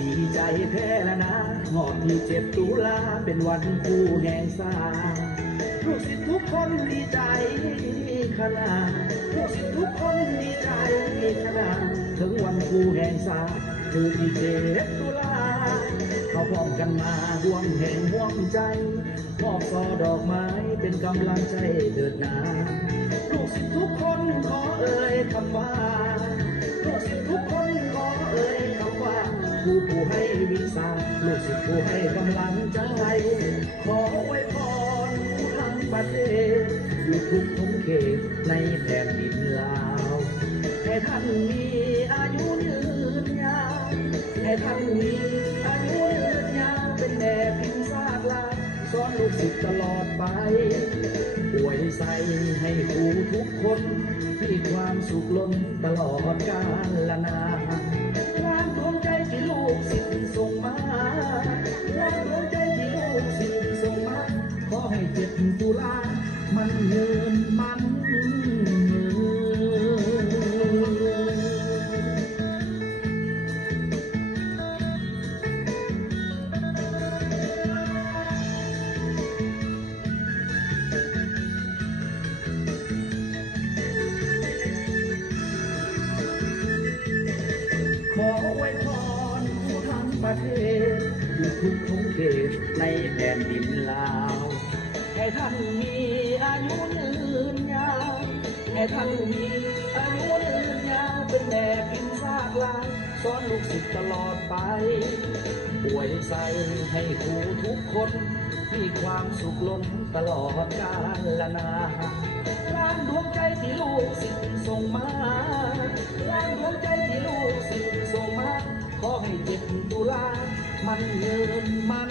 ดีใจแท้ละนะหอดที่7 ตุลาเป็นวันคู่แห่งสาลูกศิษย์ทุกคนดีใจขนาดลูกศิษย์ทุกคนดีใจขนาดถึงวันคู่แห่งสาคือที่7 ตุลาเขาพร้อมกันมาห่วงแห่งห่วงใจมอบซอดอกไม้เป็นกำลังใจเถิดนาลูกศิษย์ทุกคนขอเอ่ยคำว่าลูกศิษย์ทุกคนขอเอ่ยคำว่าผู้ให้วิสาลูกศิษย์ผู้ให้กำลังใจขอไว้พรผู้ทั้งประเทศอยู่ทุกทุกเขตในแผ่นดินลาวให้ท่านมีอายุยืนยาวให้ท่านมีอายุยืนยาวเป็นแด่พิมพ์ซากลาสอนลูกศิษย์ตลอดไปอวยใส่ให้ครูทุกคนมีความสุขล้นตลอดกาลนานงานดวงใจที่ลูกศิษย์ส่งมางานดวงใจที่ลูกศิษย์ส่งมาขอให้7 ตุลามันเงินมันขอไว้พรผู้ทั้งประเทศอยู่ทุกทุกเขตในแผ่นดินลาวให้ท่านมีอายุยืนยาวให้ท่านมีอายุยืนยาวเป็นแด่พิมพ์ซากลายสอนลูกศิษย์ตลอดไปอวยใส่ให้ครูทุกคนมีความสุขล้นตลอดกาลนานงานดวงใจที่ลูกศิษย์ส่งมางานดวงใจที่ลูกศิษย์ส่งมาขอให้7 ตุลามันเงินมัน